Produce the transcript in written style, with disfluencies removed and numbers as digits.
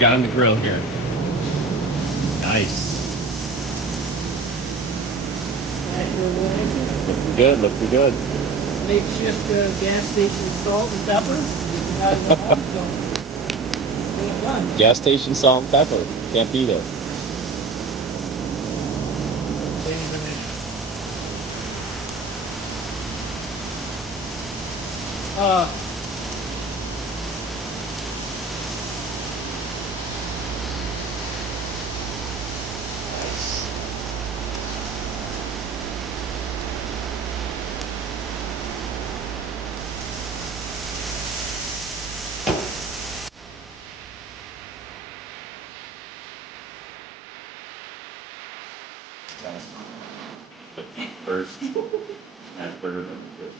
got on the grill here? Nice. Looking good, looking good. Makeshift gas station salt and pepper. You got it at home, so get it done. Gas station salt and pepper. Can't beat it. Things in it. Uh, Nice. But eat first. Smashburgers are good.